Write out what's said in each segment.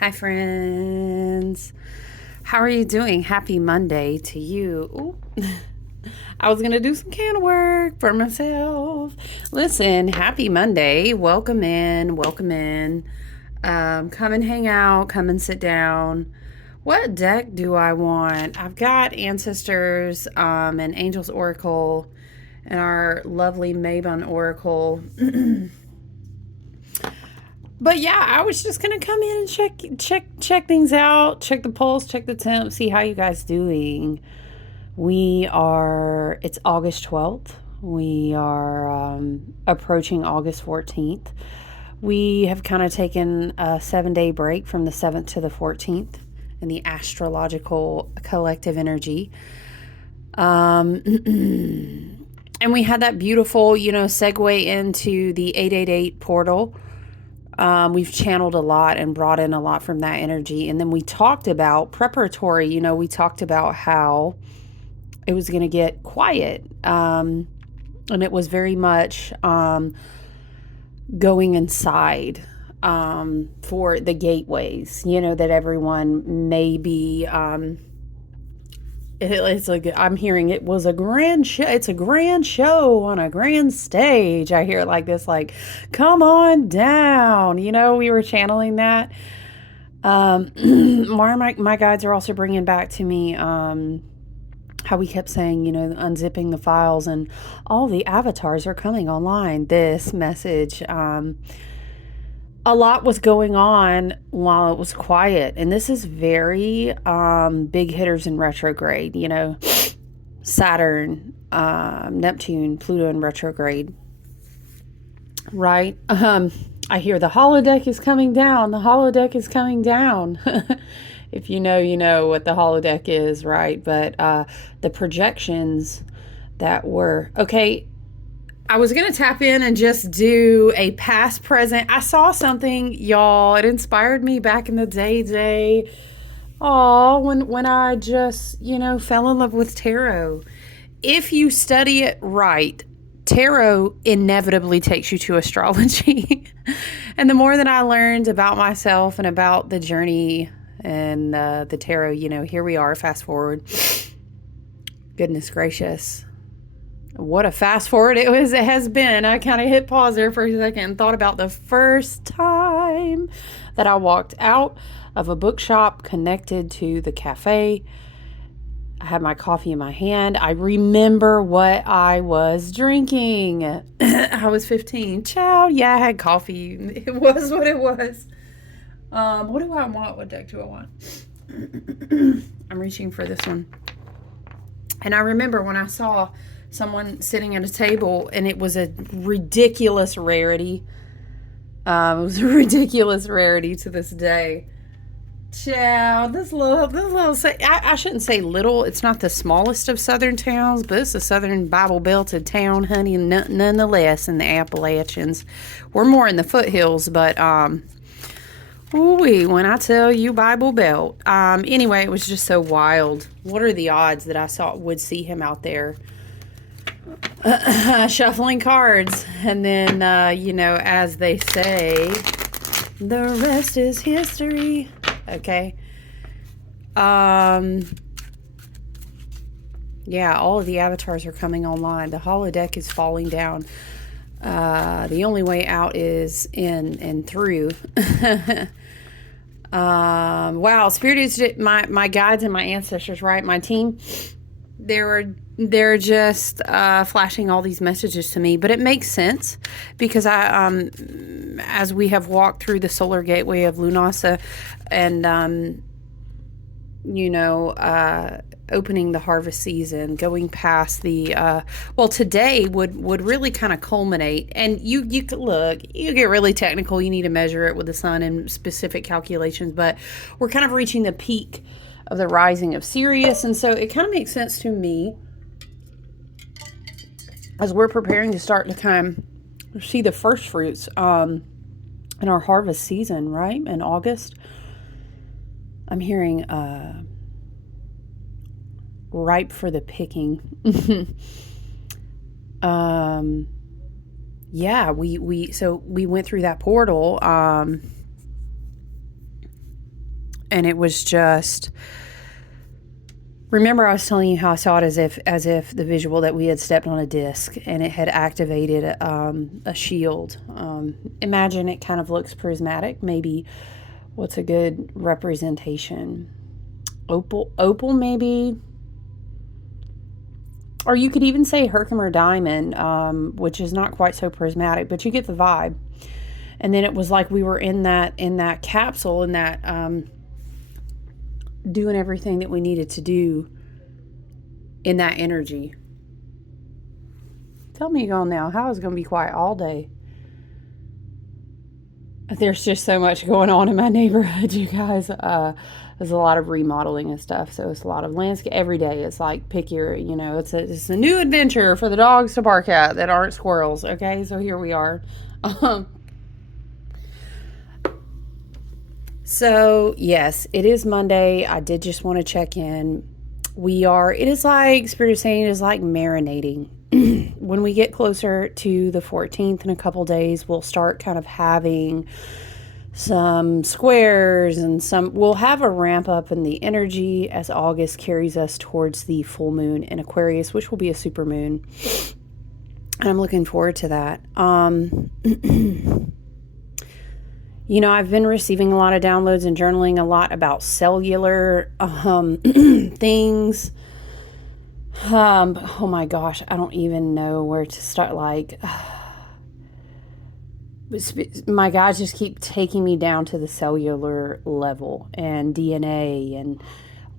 Hi, friends. How are you doing? Happy Monday to you. Ooh. I was going to do some can work for myself. Listen, happy Monday. Welcome in. Welcome in. Come and hang out. Come and sit down. What deck do I want? I've got Ancestors and Angels Oracle and our lovely Mabon Oracle. But yeah, I was just gonna come in and check things out, check the pulse, check the temp, see how you guys doing. It's August 12th. We are approaching August 14th. We have kind of taken a 7 day break from the 7th to the 14th in the astrological collective energy. And we had that beautiful, segue into the 888 portal. We've channeled a lot and brought in a lot from that energy. And then we talked about preparatory, we talked about how it was going to get quiet. And it was very much going inside for the gateways, that everyone may be. I'm hearing it was a grand show. It's a grand show on a grand stage. I hear it like this, like, come on down. We were channeling that. My guides are also bringing back to me how we kept saying, unzipping the files and all the avatars are coming online. This message. A lot was going on while it was quiet. And this is very big hitters in retrograde, Saturn, Neptune, Pluto in retrograde, right? I hear the holodeck is coming down. The holodeck is coming down. If you know what the holodeck is, right? But the projections that were, okay, I was going to tap in and just do a past present. I saw something, y'all. It inspired me back in the day. Oh, when I just, fell in love with tarot. If you study it right, tarot inevitably takes you to astrology. And the more that I learned about myself and about the journey and the tarot, here we are, fast forward. Goodness gracious. What a fast forward it has been. I kind of hit pause there for a second and thought about the first time that I walked out of a bookshop connected to the cafe. I had my coffee in my hand. I remember what I was drinking. I was 15. Chow. Yeah, I had coffee. It was what it was. What do I want? What deck do I want? I'm reaching for this one. And I remember when I saw someone sitting at a table, and it was a ridiculous rarity. It was a ridiculous rarity to this day. Child, this little, I shouldn't say little. It's not the smallest of southern towns, but it's a southern Bible belted town, honey, nonetheless in the Appalachians. We're more in the foothills, but, ooh-wee, when I tell you Bible Belt. Anyway, it was just so wild. What are the odds that I would see him out there shuffling cards? And then, as they say, the rest is history. Okay. Yeah, all of the avatars are coming online. The holodeck is falling down. The only way out is in and through. Wow, Spirit is my guides and my ancestors, right? My team, they're just flashing all these messages to me, but it makes sense because as we have walked through the solar gateway of Lunasa and opening the harvest season, going past the today would really kind of culminate. And you look, you get really technical, you need to measure it with the sun and specific calculations, but we're kind of reaching the peak of the rising of Sirius, and so it kind of makes sense to me as we're preparing to start to kind of see the first fruits in our harvest season, right? In August. I'm hearing ripe for the picking. Yeah, we went through that portal And it was just, remember I was telling you how I saw it as if the visual that we had stepped on a disc and it had activated a shield. Imagine it kind of looks prismatic. Maybe what's a good representation? Opal maybe. Or you could even say Herkimer diamond, which is not quite so prismatic, but you get the vibe. And then it was like we were in that capsule, in that doing everything that we needed to do in that energy. Tell me, y'all, now, how is it going to be quiet all day? There's just so much going on in my neighborhood, you guys. There's a lot of remodeling and stuff, so it's a lot of landscape. Every day it's like pick your, it's a new adventure for the dogs to bark at that aren't squirrels, okay? So here we are. So, yes, it is Monday. I did just want to check in. It is like, Spirit is saying, it is like marinating. When we get closer to the 14th in a couple days, we'll start kind of having some squares and we'll have a ramp up in the energy as August carries us towards the full moon in Aquarius, which will be a super moon. And I'm looking forward to that. I've been receiving a lot of downloads and journaling a lot about cellular things. Oh my gosh, I don't even know where to start. Like, my guides just keep taking me down to the cellular level and DNA and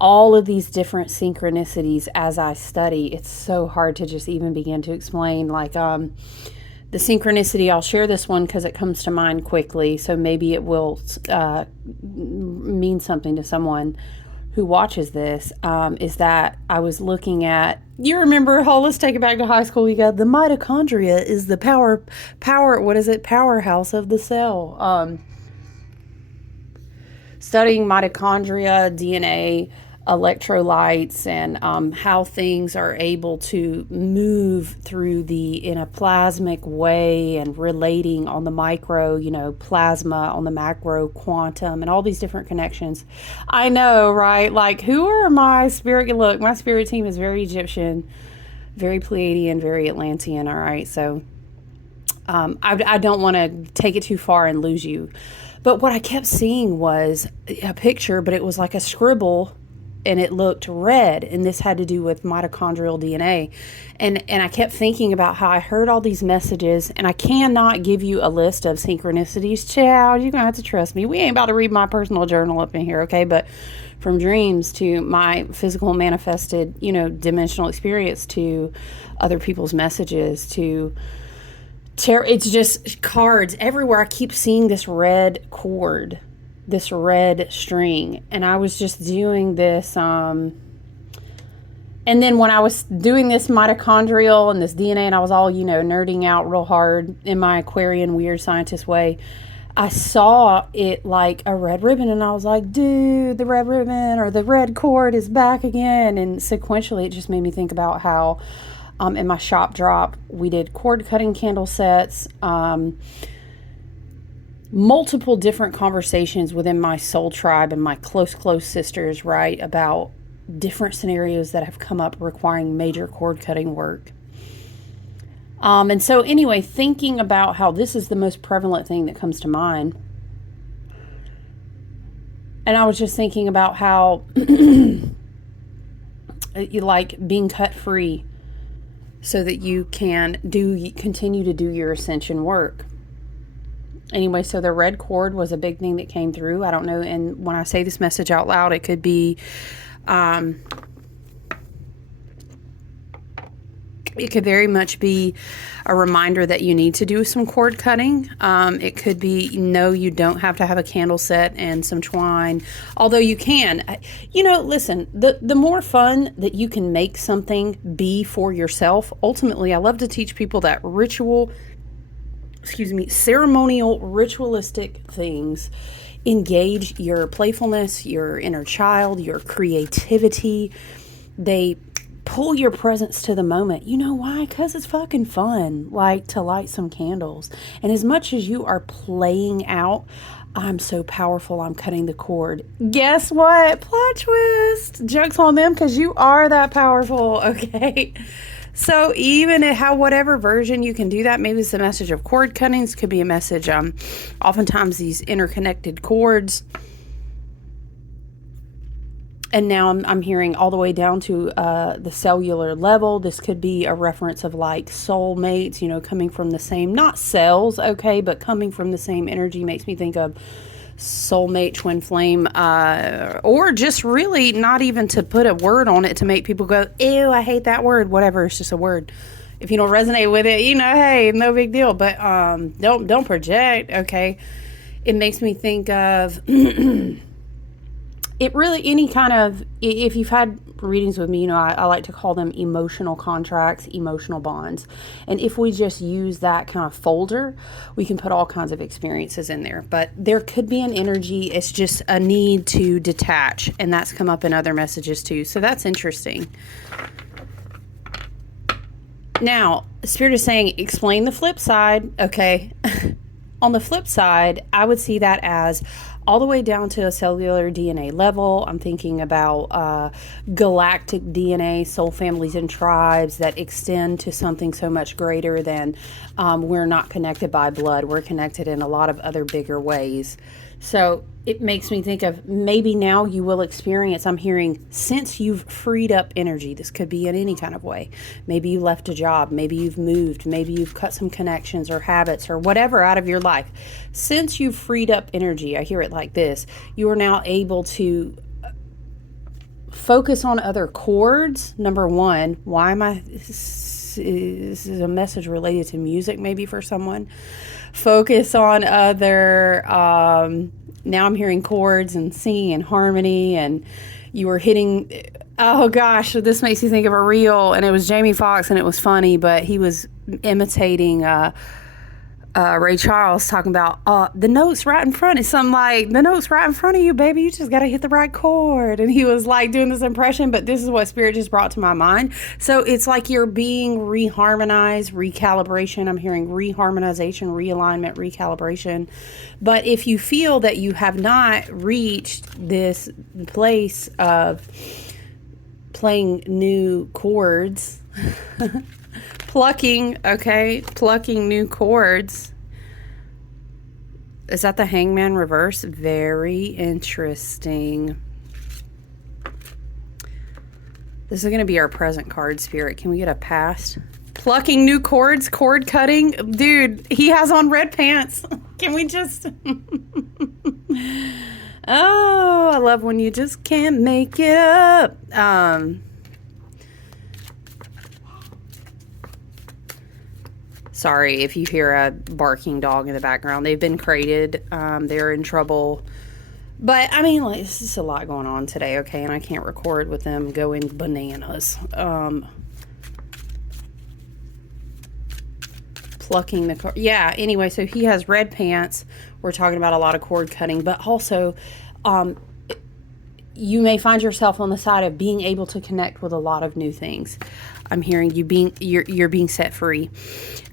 all of these different synchronicities as I study. It's so hard to just even begin to explain. Like, the synchronicity, I'll share this one because it comes to mind quickly, so maybe it will mean something to someone who watches this, is that I was looking at, you remember, let's take it back to high school. You got the mitochondria is the powerhouse of the cell. Studying mitochondria, DNA, electrolytes, and how things are able to move in a plasmic way and relating on the micro, plasma, on the macro, quantum, and all these different connections. I know, right? Like, who are my spirit? Look, my spirit team is very Egyptian, very Pleiadian, very Atlantean, all right? So I don't want to take it too far and lose you. But what I kept seeing was a picture, but it was like a scribble, and it looked red, and this had to do with mitochondrial DNA. And I kept thinking about how I heard all these messages, and I cannot give you a list of synchronicities. Child, you're going to have to trust me. We ain't about to read my personal journal up in here, okay? But from dreams to my physical manifested, dimensional experience, to other people's messages, to it's just cards everywhere. I keep seeing this red cord, this red string, and I was just doing this and then when I was doing this mitochondrial and this DNA, and I was all nerding out real hard in my Aquarian weird scientist way, I saw it like a red ribbon, and I was like, dude, the red ribbon or the red cord is back again. And sequentially it just made me think about how in my shop drop we did cord cutting candle sets, multiple different conversations within my soul tribe and my close sisters, right, about different scenarios that have come up requiring major cord cutting work. And so anyway, thinking about how this is the most prevalent thing that comes to mind. And I was just thinking about how you like being cut free so that you can continue to do your ascension work. Anyway, so the red cord was a big thing that came through. I don't know, and when I say this message out loud, it could be, it could very much be a reminder that you need to do some cord cutting. It could be, no, you don't have to have a candle set and some twine, although you can. Listen, the more fun that you can make something be for yourself, ultimately, I love to teach people that ceremonial, ritualistic things engage your playfulness, your inner child, your creativity. They pull your presence to the moment. You know why? Because it's fucking fun, like to light some candles. And as much as you are playing out I'm so powerful, I'm cutting the cord. Guess what? Plot twist. Joke's on them because you are that powerful, okay? So even at whatever version you can do that, maybe it's a message of cord cuttings, could be a message, oftentimes these interconnected cords. And now I'm hearing all the way down to the cellular level. This could be a reference of like soulmates, coming from the same, not cells, okay, but coming from the same energy. Makes me think of soulmate, twin flame, or just really not even to put a word on it to make people go, ew, I hate that word, whatever. It's just a word. If you don't resonate with it, hey, no big deal. But don't project, okay? It makes me think of it really, any kind of, if you've had readings with me, I like to call them emotional contracts, emotional bonds. And if we just use that kind of folder, we can put all kinds of experiences in there. But there could be an energy, it's just a need to detach. And that's come up in other messages too. So that's interesting. Now, Spirit is saying, explain the flip side. Okay. On the flip side, I would see that as all the way down to a cellular DNA level. I'm thinking about galactic DNA, soul families and tribes that extend to something so much greater than we're not connected by blood. We're connected in a lot of other bigger ways. So it makes me think of maybe now you will experience, I'm hearing, since you've freed up energy, this could be in any kind of way. Maybe you left a job, maybe you've moved, maybe you've cut some connections or habits or whatever out of your life. Since you've freed up energy, I hear it like this, you are now able to focus on other chords. Number one, why am I... This is a message related to music maybe for someone. Focus on other, now I'm hearing chords and singing and harmony, and you were hitting, oh gosh, this makes me think of a reel, and it was Jamie Foxx, and it was funny, but he was imitating Ray Charles, talking about the notes right in front. It's something like, the notes right in front of you, baby. You just got to hit the right chord. And he was like doing this impression, but this is what Spirit just brought to my mind. So it's like you're being reharmonized, recalibration. I'm hearing reharmonization, realignment, recalibration. But if you feel that you have not reached this place of playing new chords, plucking new chords. Is that the Hangman reverse? Very interesting. This is going to be our present card, Spirit. Can we get a past? Plucking new chords, cord cutting. Dude, he has on red pants. Can we just... Oh, I love when you just can't make it up. Sorry if you hear a barking dog in the background. They've been crated. They're in trouble. But, I mean, like, this is a lot going on today, okay? And I can't record with them going bananas. Plucking the cord. Yeah, anyway, so he has red pants. We're talking about a lot of cord cutting. But also, you may find yourself on the side of being able to connect with a lot of new things. I'm hearing you're being set free.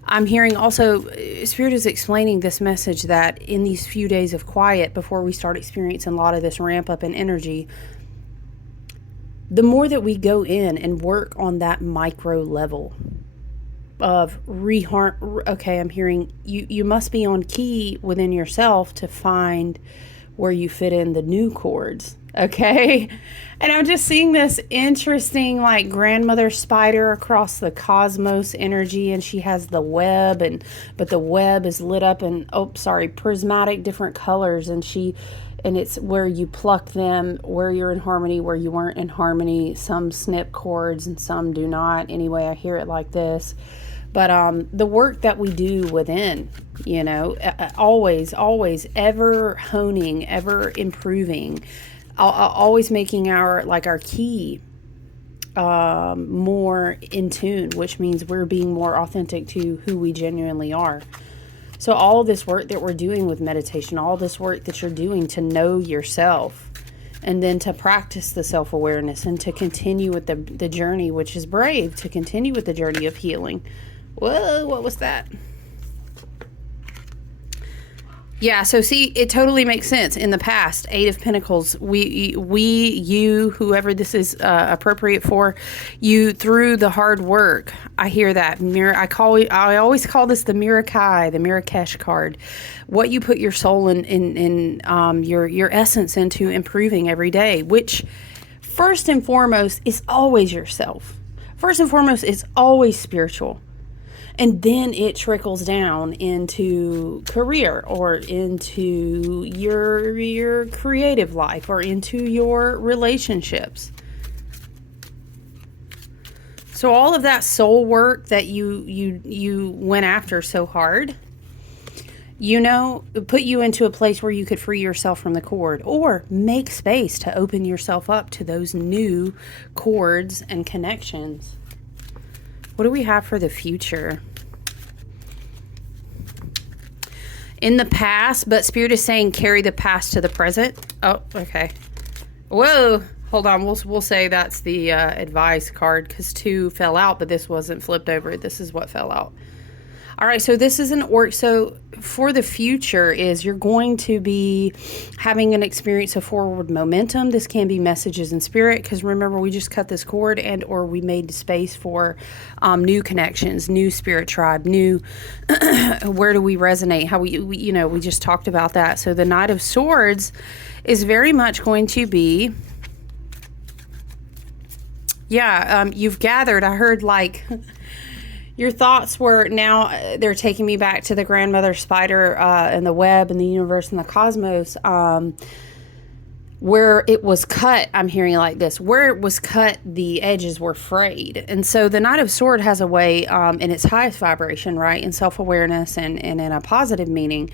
I'm hearing also, Spirit is explaining this message that in these few days of quiet before we start experiencing a lot of this ramp up in energy, the more that we go in and work on that micro level of okay, I'm hearing you must be on key within yourself to find where you fit in the new chords. Okay. And I'm just seeing this interesting, like, grandmother spider across the cosmos energy. And she has the web, but the web is lit up in, prismatic different colors. And it's where you pluck them, where you're in harmony, where you weren't in harmony. Some snip chords and some do not. Anyway, I hear it like this. But the work that we do within, always ever honing, ever improving, always making our key more in tune, which means we're being more authentic to who we genuinely are. So all this work that we're doing with meditation, all this work that you're doing to know yourself, and then to practice the self-awareness and to continue with the journey, which is brave, to continue with the journey of healing. Whoa, what was that? Yeah, so see, it totally makes sense. In the past, Eight of Pentacles, you, whoever this is appropriate for, you through the hard work. I hear that I always call this the Mirakai, the Mirakesh card. What you put your soul in your essence into improving every day, which first and foremost is always yourself. First and foremost, it's always spiritual. And then it trickles down into career or into your creative life or into your relationships. So all of that soul work that you went after so hard, put you into a place where you could free yourself from the cord or make space to open yourself up to those new cords and connections. What do we have for the future? In the past, but Spirit is saying carry the past to the present. Oh, okay. Whoa. Hold on. We'll say that's the advice card because 2 fell out, but this wasn't flipped over. This is what fell out. All right, so this is so for the future is you're going to be having an experience of forward momentum. This can be messages in spirit because remember we just cut this cord or we made space for new connections, new spirit tribe, new where do we resonate? How we just talked about that. So the Knight of Swords is very much going to be you've gathered. I heard like your thoughts were now they're taking me back to the grandmother spider and the web and the universe and the cosmos where it was cut. I'm hearing like this, where it was cut, the edges were frayed. And so the Knight of Swords has a way in its highest vibration, right, in self-awareness and in a positive meaning.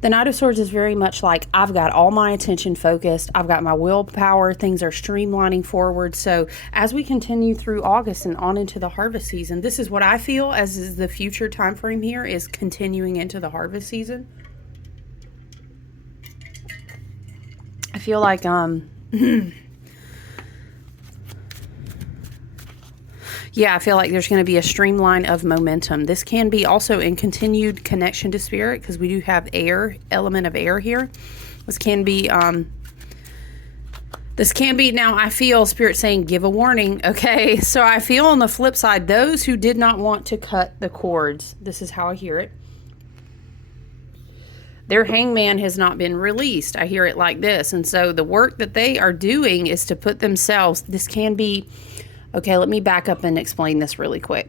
The Knight of Swords is very much like, I've got all my attention focused. I've got my willpower. Things are streamlining forward. So as we continue through August and on into the harvest season, this is what I feel as is the future time frame here is continuing into the harvest season. I feel like yeah, I feel like there's going to be a streamline of momentum. This can be also in continued connection to spirit because we do have element of air here. This can be now I feel spirit saying give a warning. Okay, so I feel on the flip side, those who did not want to cut the cords, this is how I hear it. Their hangman has not been released. I hear it like this. And so the work that they are doing is to put themselves, this can be, okay, let me back up and explain this really quick.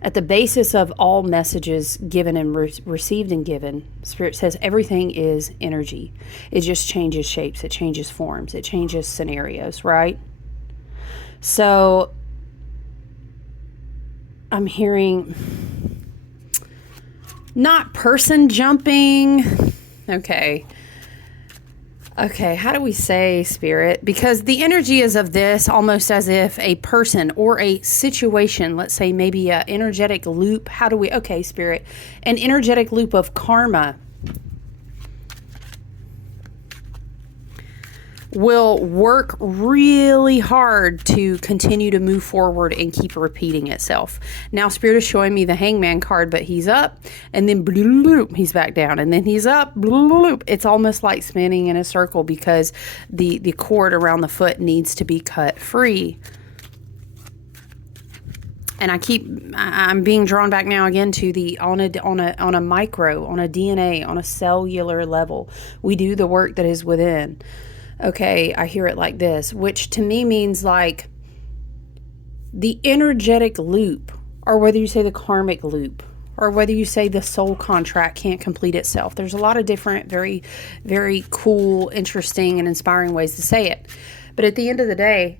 At the basis of all messages given and received and given, Spirit says everything is energy. It just changes shapes. It changes forms. It changes scenarios, right? So I'm hearing not person jumping. Okay, how do we say spirit? Because the energy is of this almost as if a person or a situation, let's say maybe an energetic loop. Spirit, an energetic loop of karma will work really hard to continue to move forward and keep repeating itself. Now, Spirit is showing me the Hangman card, but he's up and then bloop, he's back down and then he's up, bloop. It's almost like spinning in a circle because the cord around the foot needs to be cut free. And I'm being drawn back now again to the on a micro, on a DNA, on a cellular level. We do the work that is within. Okay, I hear it like this, which to me means like the energetic loop, or whether you say the karmic loop, or whether you say the soul contract can't complete itself. There's a lot of different, very, very cool, interesting, and inspiring ways to say it. But at the end of the day,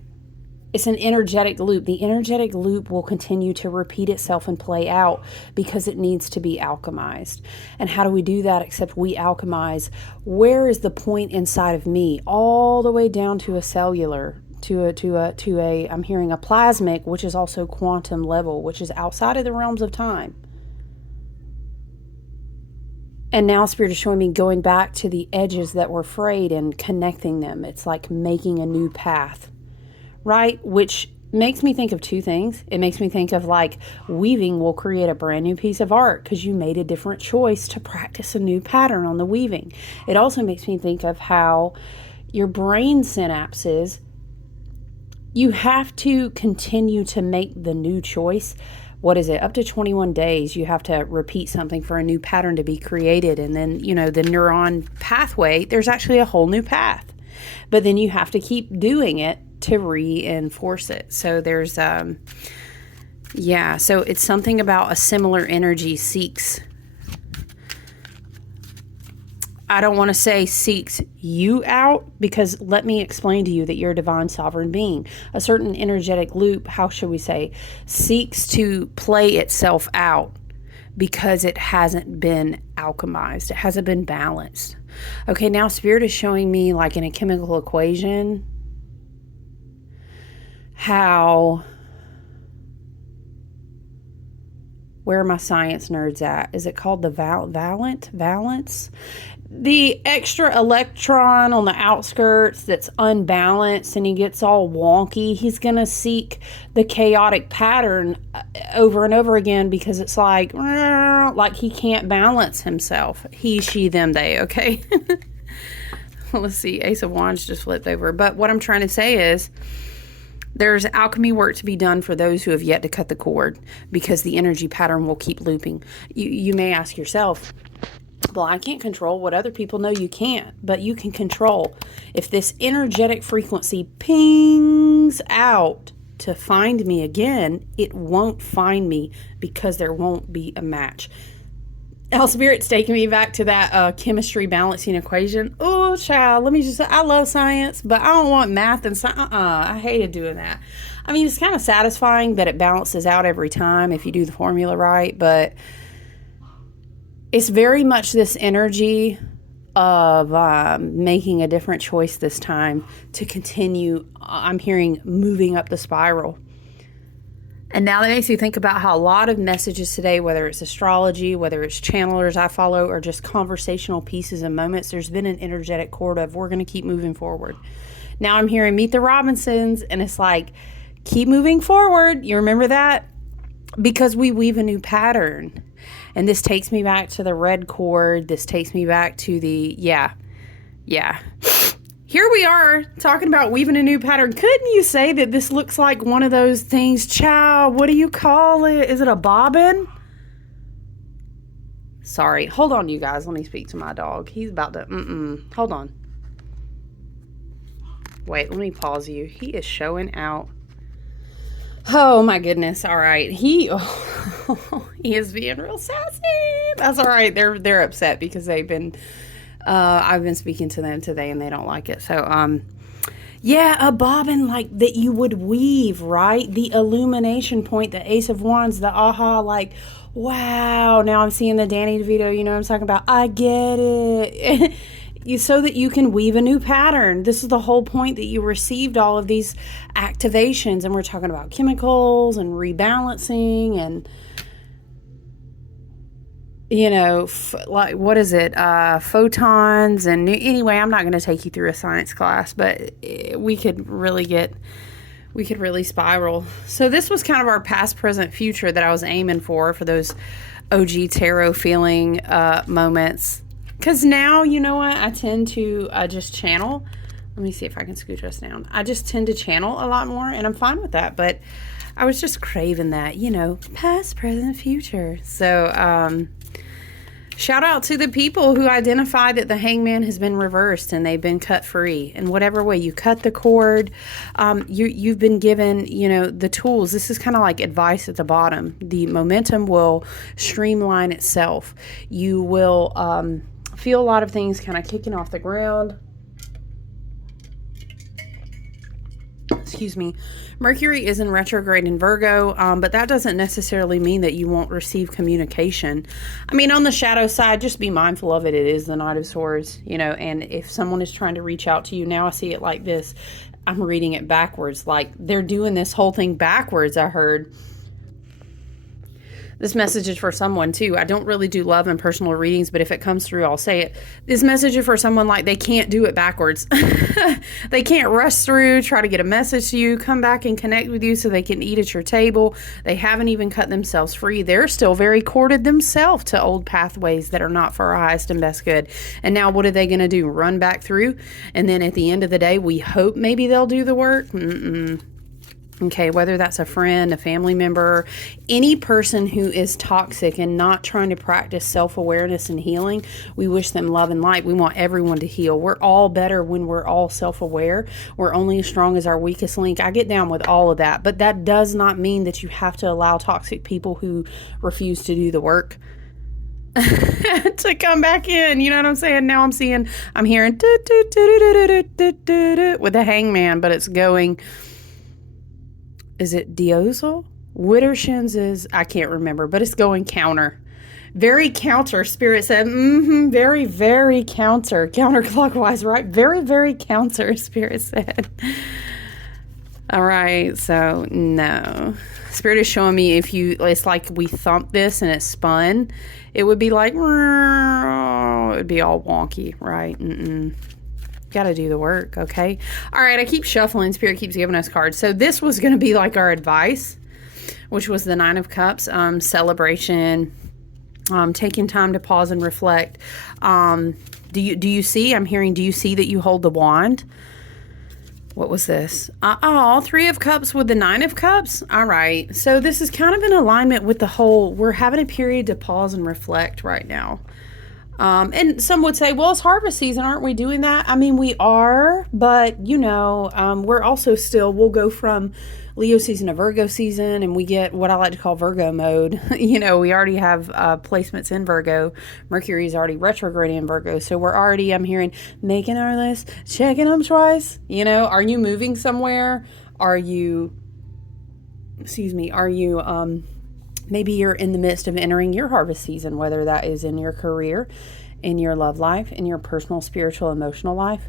it's an energetic loop. The energetic loop will continue to repeat itself and play out because it needs to be alchemized. And how do we do that except we alchemize? Where is the point inside of me, all the way down to a cellular, to a I'm hearing a plasmic, which is also quantum level, which is outside of the realms of time. And now Spirit is showing me going back to the edges that were frayed and connecting them. It's like making a new path. Right? Which makes me think of two things. It makes me think of like weaving will create a brand new piece of art because you made a different choice to practice a new pattern on the weaving. It also makes me think of how your brain synapses, you have to continue to make the new choice. What is it? Up to 21 days, you have to repeat something for a new pattern to be created. And then, the neuron pathway, there's actually a whole new path. But then you have to keep doing it to reinforce it. So there's, so it's something about a similar energy seeks. I don't want to say seeks you out, because let me explain to you that you're a divine sovereign being. A certain energetic loop, how should we say, seeks to play itself out because it hasn't been alchemized. It hasn't been balanced. Okay, now Spirit is showing me, like in a chemical equation, how... Where are my science nerds at? Is it called the valence? The extra electron on the outskirts that's unbalanced and he gets all wonky. He's going to seek the chaotic pattern over and over again because it's like he can't balance himself. He, she, them, they, okay? Let's see. Ace of Wands just flipped over. But what I'm trying to say is, there's alchemy work to be done for those who have yet to cut the cord, because the energy pattern will keep looping. You may ask yourself, well, I can't control what other people know. You can't, but you can control. If this energetic frequency pings out to find me again, it won't find me because there won't be a match. Now, Spirit's taking me back to that chemistry balancing equation. Oh, child, let me just say, I love science, but I don't want math and science. I hated doing that. I mean, it's kind of satisfying that it balances out every time if you do the formula right, but it's very much this energy of making a different choice this time to continue, I'm hearing, moving up the spiral. And now that makes me think about how a lot of messages today, whether it's astrology, whether it's channelers I follow, or just conversational pieces and moments, there's been an energetic chord of we're going to keep moving forward. Now I'm hearing Meet the Robinsons, and it's like, keep moving forward. You remember that? Because we weave a new pattern. And this takes me back to the red cord. This takes me back to the, yeah. Here we are talking about weaving a new pattern. Couldn't you say that this looks like one of those things? Chow, what do you call it? Is it a bobbin? Sorry. Hold on, you guys. Let me speak to my dog. He's about to... Hold on. Wait, let me pause you. He is showing out. Oh, my goodness. All right. He is being real sassy. That's all right. They're upset because they've been... I've been speaking to them today and they don't like it. So, a bobbin like that you would weave, right? The illumination point, the Ace of Wands, the aha, like, wow. Now I'm seeing the Danny DeVito, you know what I'm talking about? I get it. So that you can weave a new pattern. This is the whole point, that you received all of these activations. And we're talking about chemicals and rebalancing and... like, what is it? Photons. And anyway, I'm not going to take you through a science class, but we could really spiral. So this was kind of our past, present, future that I was aiming for those OG tarot feeling moments. Because now, you know what? I tend to just channel. Let me see if I can scooch us down. I just tend to channel a lot more, and I'm fine with that. But I was just craving that, past, present, future. So, shout out to the people who identify that the hangman has been reversed and they've been cut free. In whatever way you cut the cord, you've been given, the tools. This is kind of like advice at the bottom. The momentum will streamline itself. You will feel a lot of things kind of kicking off the ground. Excuse me. Mercury is in retrograde in Virgo, but that doesn't necessarily mean that you won't receive communication. I mean, on the shadow side, just be mindful of it. It is the Knight of Swords, and if someone is trying to reach out to you, now I see it like this. I'm reading it backwards. Like, they're doing this whole thing backwards, I heard. This message is for someone too. I don't really do love and personal readings, but if it comes through, I'll say it. This message is for someone like they can't do it backwards. They can't rush through, try to get a message to you, come back and connect with you so they can eat at your table. They haven't even cut themselves free. They're still very corded themselves to old pathways that are not for our highest and best good. And now what are they going to do? Run back through? And then at the end of the day, we hope maybe they'll do the work? Okay, whether that's a friend, a family member, any person who is toxic and not trying to practice self-awareness and healing, we wish them love and light. We want everyone to heal. We're all better when we're all self-aware. We're only as strong as our weakest link. I get down with all of that, but that does not mean that you have to allow toxic people who refuse to do the work to come back in. You know what I'm saying? Now I'm hearing with the hangman, but it's going... Is it Diosel? Widdershins is, I can't remember, but it's going counter. Very counter, Spirit said. Very, very counter. Counterclockwise, right? Very, very counter, Spirit said. All right, so no. Spirit is showing me it's like we thump this and it spun, it would be like, it would be all wonky, right? Got to do the work, okay? All right, I keep shuffling. Spirit keeps giving us cards. So this was going to be like our advice, which was the Nine of Cups, celebration, taking time to pause and reflect. Do you see? I'm hearing, do you see that you hold the wand? What was this? Three of Cups with the Nine of Cups. All right. So this is kind of in alignment with the whole, we're having a period to pause and reflect right now. And some would say, well, it's harvest season. Aren't we doing that? I mean, we are, but we're also still, we'll go from Leo season to Virgo season, and we get what I like to call Virgo mode. We already have placements in Virgo. Mercury is already retrograding in Virgo. So we're already, I'm hearing, making our list, checking them twice. Are you moving somewhere? Maybe you're in the midst of entering your harvest season, whether that is in your career, in your love life, in your personal, spiritual, emotional life,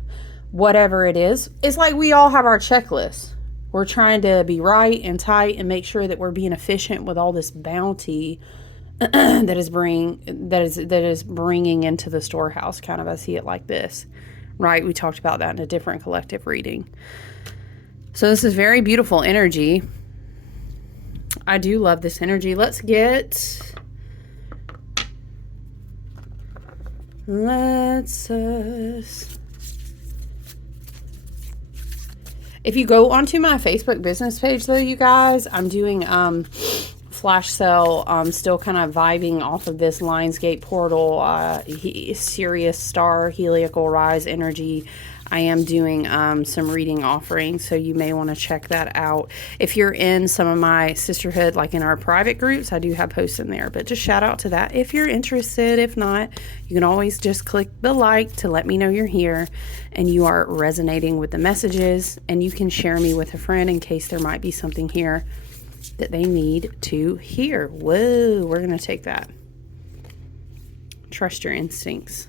whatever it is. It's like we all have our checklists. We're trying to be right and tight and make sure that we're being efficient with all this bounty that is bringing into the storehouse. Kind of, I see it like this, right? We talked about that in a different collective reading. So this is very beautiful energy. I do love this energy. Let's if you go onto my Facebook business page though, you guys, I'm doing flash sale, still kind of vibing off of this Lionsgate portal, Sirius Star Heliacal Rise energy. I am doing some reading offerings, so you may want to check that out. If you're in some of my sisterhood, like in our private groups, I do have posts in there, but just shout out to that if you're interested. If not, you can always just click the like to let me know you're here and you are resonating with the messages, and you can share me with a friend in case there might be something here that they need to hear. Whoa, we're going to take that. Trust your instincts.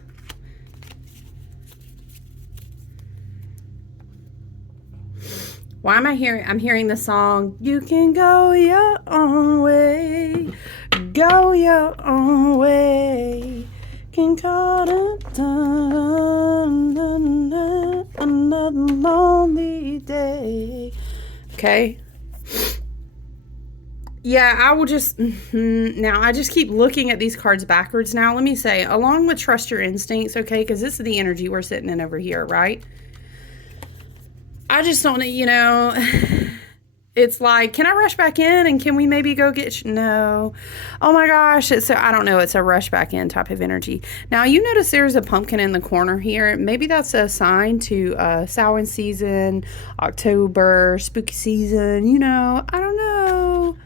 Why am I hearing? I'm hearing the song, you can go your own way, go your own way, can call it another lonely day. Okay. Yeah, I will just, now I just keep looking at these cards backwards now. Let me say, along with trust your instincts, okay, because this is the energy we're sitting in over here, right? I just don't, it's like, can I rush back in and can we maybe go get, no. Oh my gosh, I don't know, it's a rush back in type of energy. Now, you notice there's a pumpkin in the corner here. Maybe that's a sign to Samhain season, October, spooky season, I don't know.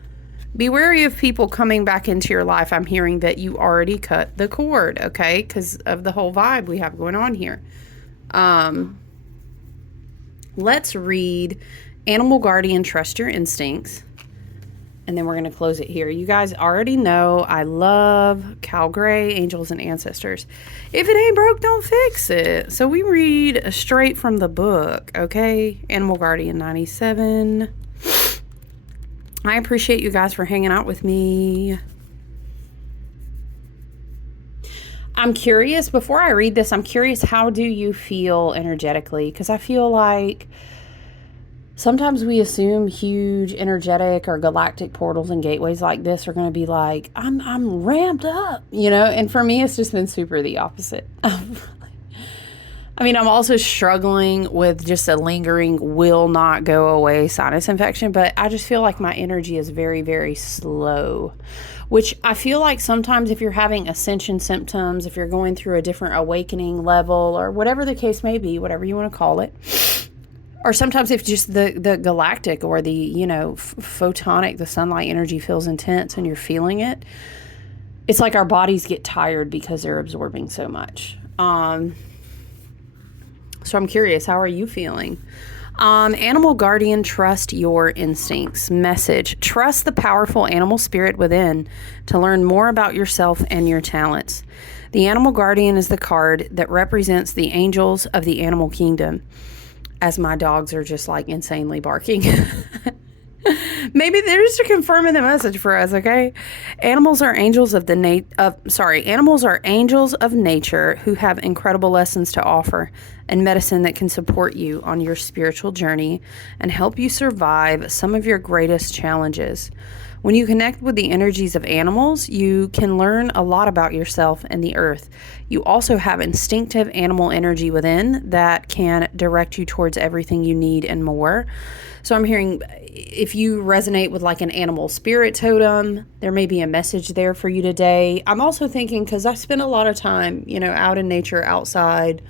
Be wary of people coming back into your life. I'm hearing that you already cut the cord, okay, because of the whole vibe we have going on here. Let's read Animal Guardian, Trust Your Instincts. And then we're going to close it here. You guys already know I love Cal Gray, Angels and Ancestors. If it ain't broke, don't fix it. So we read straight from the book, okay? Animal Guardian 97. I appreciate you guys for hanging out with me. I'm curious, before I read this, I'm curious, how do you feel energetically? Because I feel like sometimes we assume huge energetic or galactic portals and gateways like this are going to be like, I'm ramped up, and for me, it's just been super the opposite. I mean, I'm also struggling with just a lingering, will not go away sinus infection, but I just feel like my energy is very, very slow, which I feel like sometimes if you're having ascension symptoms, if you're going through a different awakening level or whatever the case may be, whatever you want to call it, or sometimes if just the galactic or the, photonic, the sunlight energy feels intense and you're feeling it, it's like our bodies get tired because they're absorbing so much. So I'm curious, how are you feeling? Animal guardian, trust your instincts. Message: trust the powerful animal spirit within to learn more about yourself and your talents. The animal guardian is the card that represents the angels of the animal kingdom. As my dogs are just like insanely barking. Maybe they're just confirming the message for us, okay? Animals are angels of animals are angels of nature who have incredible lessons to offer and medicine that can support you on your spiritual journey and help you survive some of your greatest challenges. When you connect with the energies of animals, you can learn a lot about yourself and the earth. You also have instinctive animal energy within that can direct you towards everything you need and more. So I'm hearing, if you resonate with like an animal spirit totem, there may be a message there for you today. I'm also thinking, because I spend a lot of time, out in nature, outside,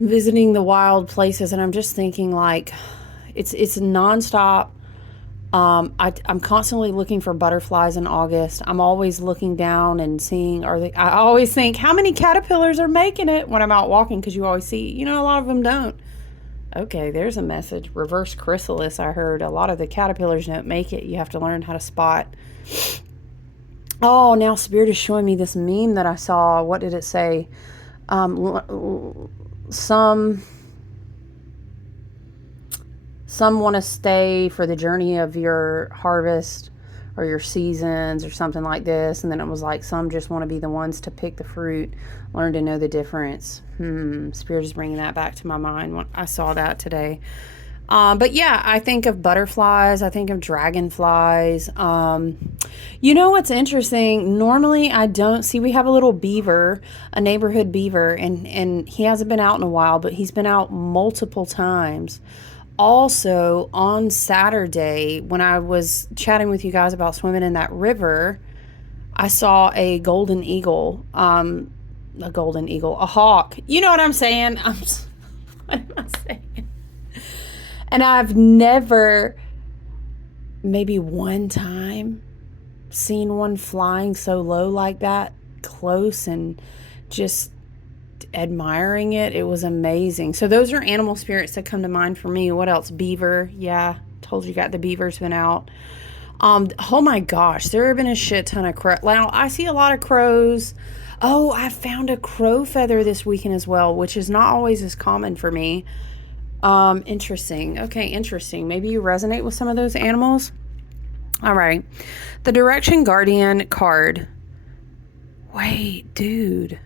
visiting the wild places, and I'm just thinking like, it's nonstop. I'm constantly looking for butterflies in August. I'm always looking down and seeing, I always think, how many caterpillars are making it when I'm out walking? Because you always see, a lot of them don't. Okay, there's a message. Reverse chrysalis, I heard. A lot of the caterpillars don't make it. You have to learn how to spot. Oh, now Spirit is showing me this meme that I saw. What did it say? Some want to stay for the journey of your harvest or your seasons or something like this. And then it was like, some just want to be the ones to pick the fruit, learn to know the difference. Spirit is bringing that back to my mind when I saw that today. But yeah, I think of butterflies. I think of dragonflies. What's interesting? Normally I don't see, we have a little beaver, a neighborhood beaver, and he hasn't been out in a while, but he's been out multiple times. Also, on Saturday, when I was chatting with you guys about swimming in that river, I saw a golden eagle, a hawk. You know what I'm saying? What am I saying? And I've never, maybe one time, seen one flying so low like that, close, and just admiring it. It was amazing. So those are animal spirits that come to mind for me. What else? Beaver. Yeah, told you got the beavers been out. Oh my gosh, there have been a shit ton of crows. Now I see a lot of crows. Oh, I found a crow feather this weekend as well, which is not always as common for me. Interesting. Okay, interesting. Maybe you resonate with some of those animals. All right. The Direction Guardian card. Wait, dude.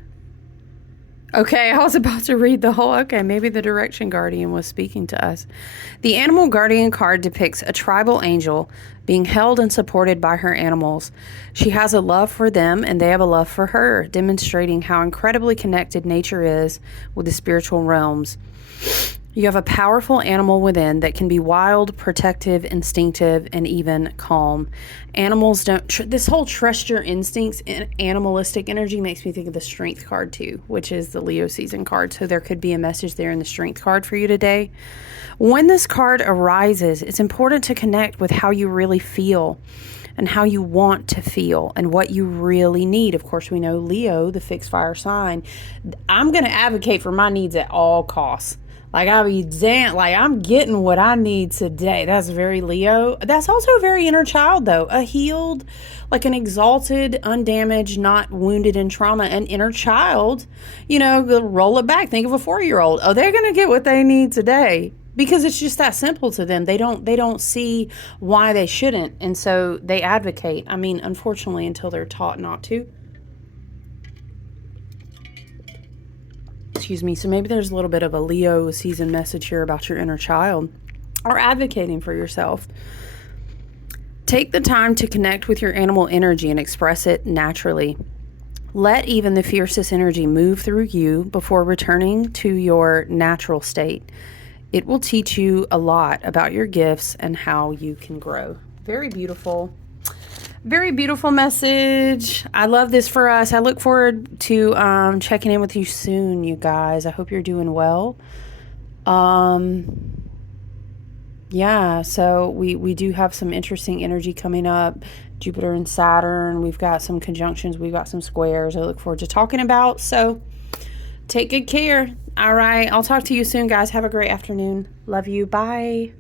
Okay, I was about to read the whole, maybe the Direction Guardian was speaking to us. The Animal Guardian card depicts a tribal angel being held and supported by her animals. She has a love for them and they have a love for her, demonstrating how incredibly connected nature is with the spiritual realms. You have a powerful animal within that can be wild, protective, instinctive, and even calm. Animals don't... this whole trust your instincts and animalistic energy makes me think of the Strength card too, which is the Leo season card. So there could be a message there in the Strength card for you today. When this card arises, it's important to connect with how you really feel and how you want to feel and what you really need. Of course, we know Leo, the fixed fire sign. I'm going to advocate for my needs at all costs. Like, I'm getting what I need today. That's very Leo. That's also very inner child, though. A healed, like an exalted, undamaged, not wounded in trauma. An inner child, roll it back. Think of a 4-year-old. Oh, they're going to get what they need today. Because it's just that simple to them. They don't see why they shouldn't. And so they advocate. I mean, unfortunately, until they're taught not to. Excuse me. So maybe there's a little bit of a Leo season message here about your inner child or advocating for yourself. Take the time to connect with your animal energy and express it naturally. Let even the fiercest energy move through you before returning to your natural state. It will teach you a lot about your gifts and how you can grow. Very beautiful. Very beautiful message. I love this for us. I look forward to checking in with you soon, you guys. I hope you're doing well. Yeah, so we do have some interesting energy coming up. Jupiter and Saturn. We've got some conjunctions. We've got some squares I look forward to talking about. So take good care. All right. I'll talk to you soon, guys. Have a great afternoon. Love you. Bye.